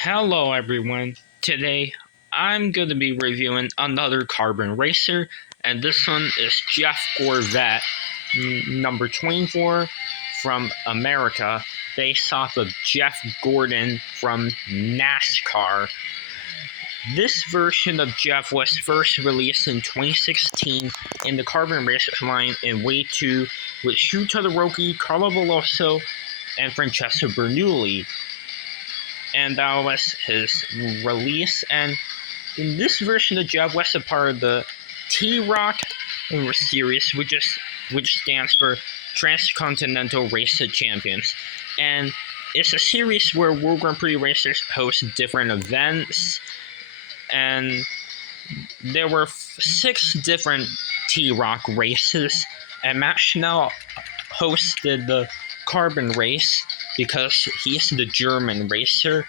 Hello everyone, today I'm going to be reviewing another carbon racer, and this one is Jeff Gorvette, number 24 from America, based off of Jeff Gordon from NASCAR. This version of Jeff was first released in 2016 in the Carbon Racers line in Wave 2 with Shu Todoroki, Carlo Veloso, and Francesco Bernoulli. And that was his release. And in this version of Jeff was a part of the T-Rock series, which stands for Transcontinental Race of Champions. And it's a series where World Grand Prix racers host different events. And there were 6 different T-Rock races. And Matt Schnell hosted the Carbon race because he's the German racer.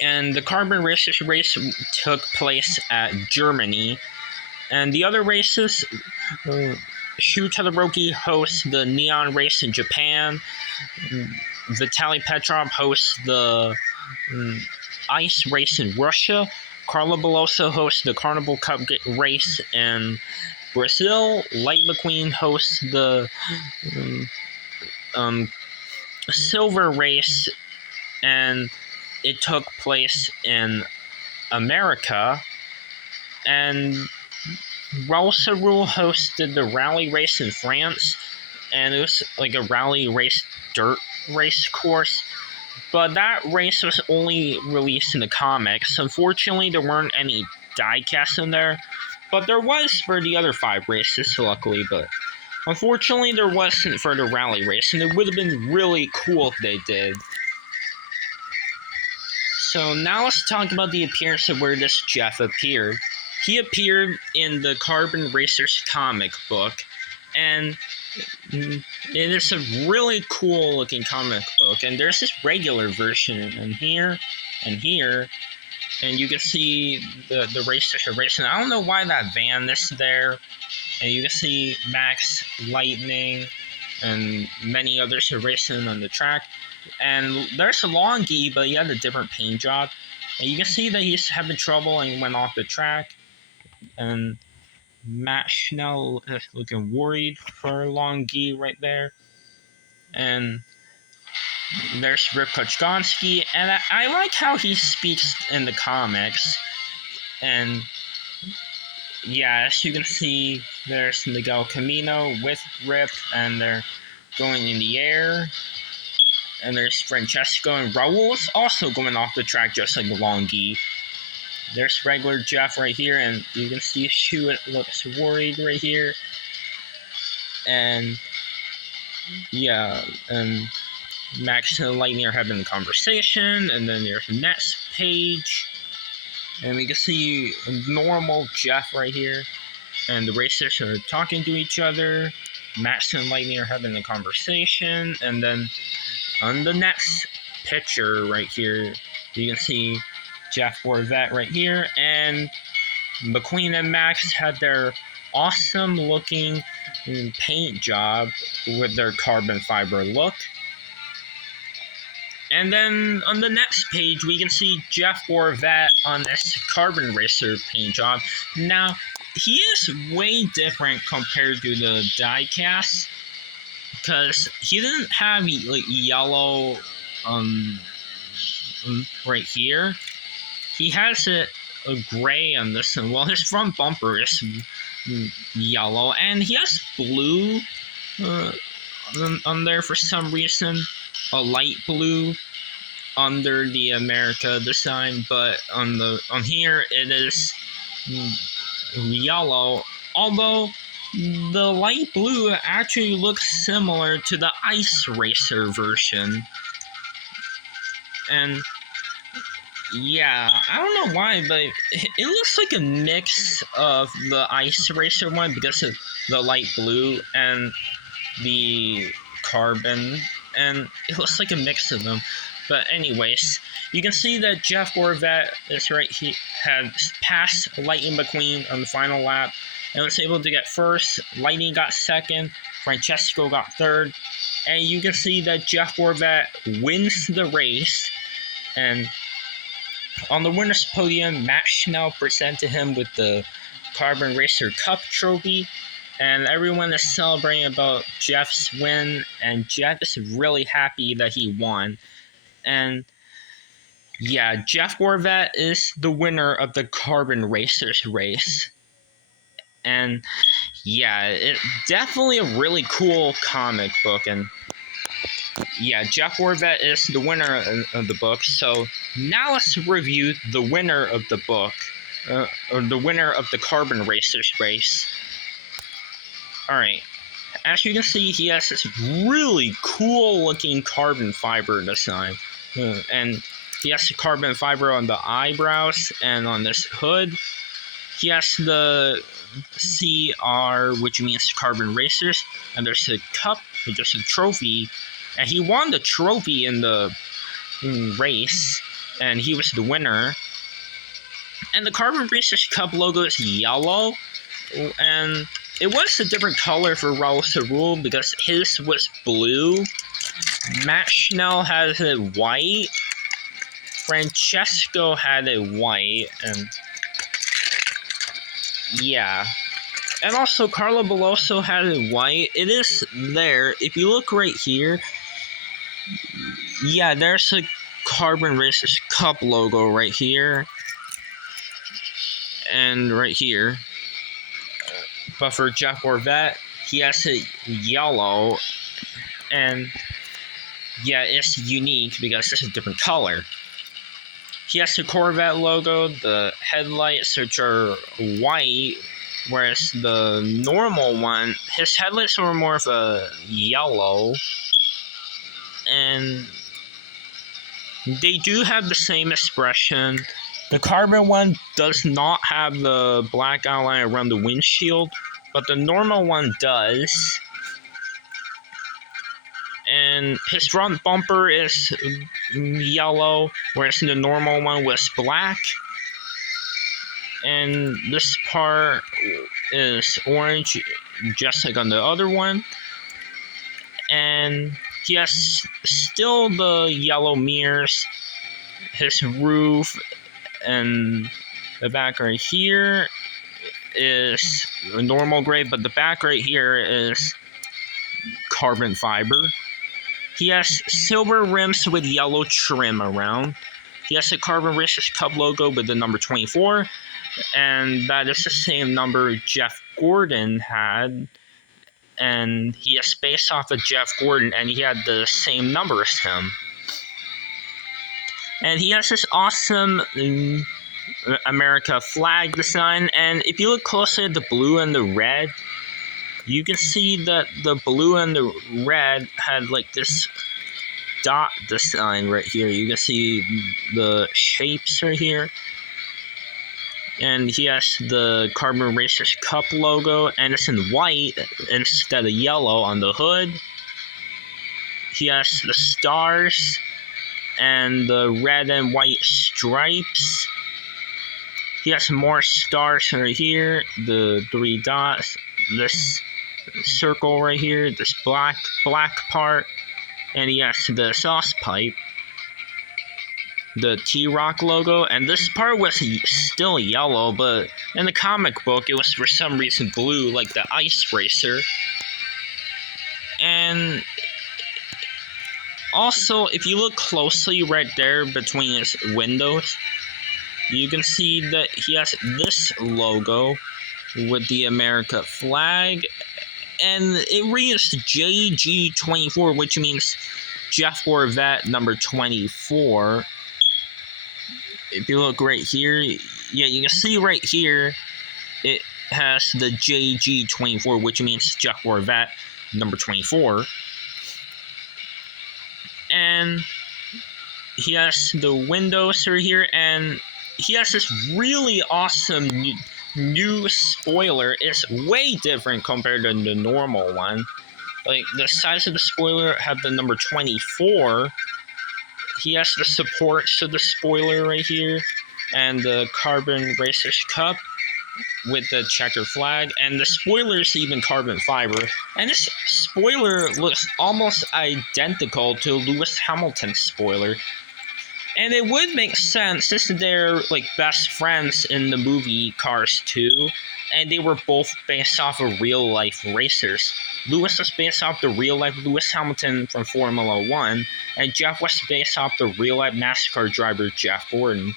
And the Carbon Racers race took place at Germany. And the other races, Shu Todoroki hosts the Neon race in Japan. Vitaly Petrov hosts the Ice race in Russia. Carlo Veloso hosts the Carnival Cup race in Brazil. Light McQueen hosts the Silver race, and it took place in America. And Raul Cerul hosted the rally race in France, and it was like a rally race dirt race course. But that race was only released in the comics. Unfortunately, there weren't any die-casts in there, but there was for the other 5 races, luckily. But unfortunately, there wasn't for the rally race, and it would have been really cool if they did. So now let's talk about the appearance of where this Jeff appeared. He appeared in the Carbon Racers comic book, and it is a really cool looking comic book. And there's this regular version in here and here, and you can see the racers are racing. I don't know why that van is there. And you can see Max, Lightning, and many others are racing on the track. And there's a Longy, but he had a different paint job. And you can see that he's having trouble and went off the track. And Matt Schnell is looking worried for Longy right there. And there's Rip Kochgonski. And I like how he speaks in the comics. And yeah, as you can see, there's Miguel Camino with Rip, and they're going in the air. And there's Francesco, and Raul's also going off the track just like Longy. There's regular Jeff right here, and you can see Shu looks worried right here. And yeah, and Max and Lightning are having a conversation, and then there's the next page. And we can see normal Jeff right here. And the racers are talking to each other. Max and Lightning are having a conversation. And then on the next picture right here, you can see Jeff Gorvette right here. And McQueen and Max had their awesome looking paint job with their carbon fiber look. And then on the next page, we can see Jeff Gorvette on this Carbon Racer paint job. Now, he is way different compared to the die-cast, because he didn't have like yellow right here. He has a gray on this one. Well, his front bumper is yellow, and he has blue on there for some reason. A light blue under the America design, but on here it is yellow, although the light blue actually looks similar to the Ice Racer version. And yeah, I don't know why, but it looks like a mix of the Ice Racer one because of the light blue and the carbon, and it looks like a mix of them. But anyways, you can see that Jeff Gorvette is right. He had passed Lightning McQueen on the final lap and was able to get first. Lightning got second. Francesco got third. And you can see that Jeff Gorvette wins the race. And on the winner's podium, Matt Schnell presented him with the Carbon Racer Cup trophy, and everyone is celebrating about Jeff's win, and Jeff is really happy that he won. And yeah, Jeff Gorvette is the winner of the Carbon Racers race. And yeah, it definitely a really cool comic book. And yeah, Jeff Gorvette is the winner of the book. So now let's review the winner of the book, or the winner of the Carbon Racers race. Alright, as you can see, he has this really cool looking carbon fiber design. And he has the carbon fiber on the eyebrows and on this hood. He has the CR, which means Carbon Racers, and there's a cup, there's a trophy, and he won the trophy in the race, and he was the winner. And the Carbon Racers Cup logo is yellow, and it was a different color for Raul Cerul because his was blue. Matt Schnell has it white. Francesco had it white, and yeah. And also, Carlo Beloso had it white. It is there. If you look right here, yeah, there's a Carbon Racers Cup logo right here. And right here. But for Jeff Gorvette, he has it yellow. And yeah, it's unique because it's a different color. He has the Corvette logo, the headlights, which are white, whereas the normal one, his headlights are more of a yellow. And they do have the same expression. The carbon one does not have the black outline around the windshield, but the normal one does. And his front bumper is yellow, whereas the normal one was black. And this part is orange, just like on the other one. And he has still the yellow mirrors. His roof and the back right here is normal gray, but the back right here is carbon fiber. He has silver rims with yellow trim around. He has the Carbon Racers Cup logo with the number 24, and that is the same number Jeff Gordon had. And he is based off of Jeff Gordon, and he had the same number as him. And he has this awesome America flag design, and if you look closely at the blue and the red, you can see that the blue and the red had like this dot design right here. You can see the shapes right here. And he has the Carbon Racers Cup logo, and it's in white instead of yellow on the hood. He has the stars and the red and white stripes. He has more stars right here, the 3 dots, this circle right here, this black part, and he has the sauce pipe, the T-Rock logo, and this part was still yellow, but in the comic book it was for some reason blue, like the ice racer. And also, if you look closely right there between his windows, you can see that he has this logo with the America flag, and it reads JG24, which means Jeff Gorvette number 24. If you look right here, yeah, you can see right here, it has the JG24, which means Jeff Gorvette number 24. And he has the windows right here, and he has this really awesome new spoiler. It's way different compared to the normal one. Like, the size of the spoiler have the number 24. He has the supports of the spoiler right here, and the Carbon Racers Cup with the checker flag, and the spoiler is even carbon fiber. And this spoiler looks almost identical to Lewis Hamilton's spoiler. And it would make sense since they're like best friends in the movie Cars 2, and they were both based off of real life racers. Lewis was based off the real life Lewis Hamilton from Formula One, and Jeff was based off the real life NASCAR driver Jeff Gordon.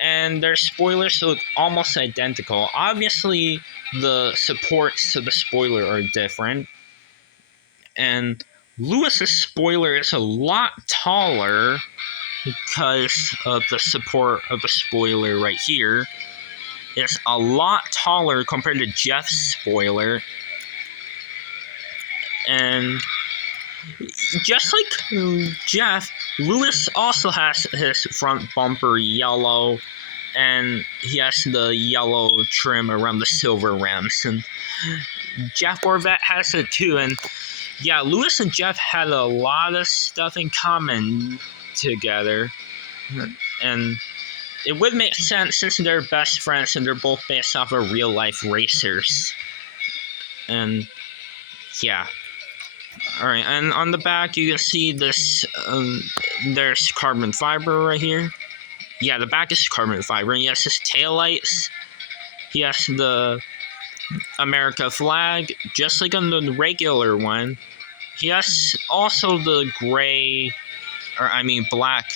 And their spoilers look almost identical. Obviously, the supports to the spoiler are different, and Lewis's spoiler is a lot taller because of the support of the spoiler right here. It's a lot taller compared to Jeff's spoiler. And just like Jeff, Lewis also has his front bumper yellow, and he has the yellow trim around the silver rims. And Jeff Gorvette has it too. And yeah, Lewis and Jeff had a lot of stuff in common together, and it would make sense since they're best friends and they're both based off of real life racers. And yeah, all right. And on the back, you can see this. There's carbon fiber right here. Yeah, the back is carbon fiber. And he has his taillights. He has the America flag, just like on the regular one. He has also the gray, black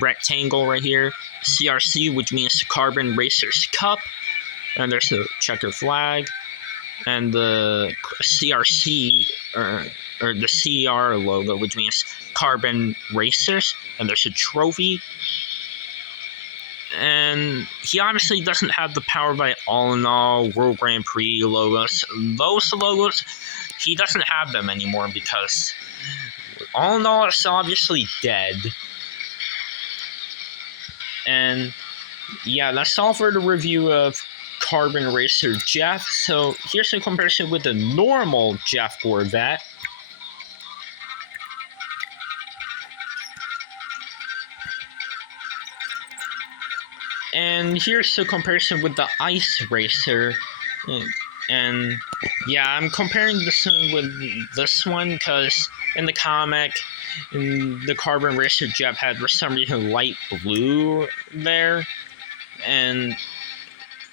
rectangle right here, CRC, which means Carbon Racers Cup, and there's the checker flag, and the CRC, or the CR logo, which means Carbon Racers, and there's a trophy. And he obviously doesn't have the Power by All in All World Grand Prix logos. Those logos, he doesn't have them anymore because All in All is obviously dead. And yeah, that's all for the review of Carbon Racer Jeff. So here's a comparison with the normal Jeff Gorvette. And here's a comparison with the Ice Racer. And yeah, I'm comparing this one with this one because in the comic, the Carbon Racer Jeff had for some reason light blue there. And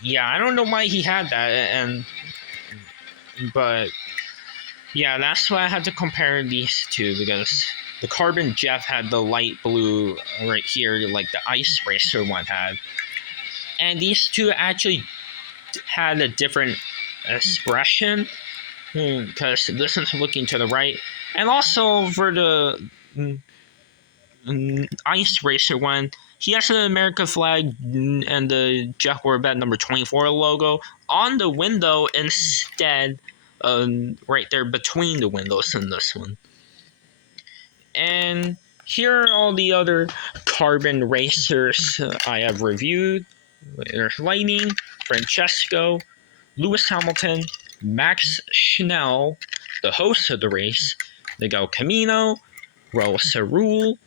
yeah, I don't know why he had that. But yeah, that's why I had to compare these two, because the Carbon Jeff had the light blue right here, like the Ice Racer one had. And these two actually had a different expression, because this one's looking to the right. And also for the Ice Racer one, he has the America flag and the Jeff Gorvette number 24 logo on the window instead, right there between the windows in this one. And here are all the other Carbon Racers I have reviewed. There's Lightning, Francesco, Lewis Hamilton, Max Schnell, the host of the race, Miguel Camino, Raul Cerul,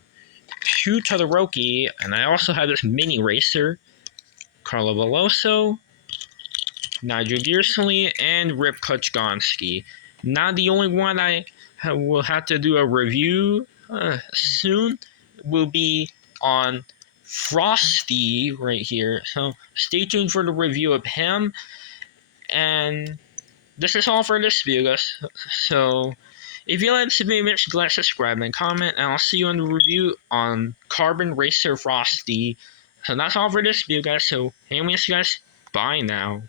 Shu Todoroki, and I also have this mini racer, Carlo Veloso, Nigel Gearsley, and Rip Kuchgonski. Not the only one I will have to do a review soon will be on Frosty right here. So stay tuned for the review of him. And this is all for this video, guys. So if you like this video, make sure to like, subscribe, and comment. And I'll see you in the review on Carbon Racer Frosty. So that's all for this video, guys. So anyways, guys, bye now.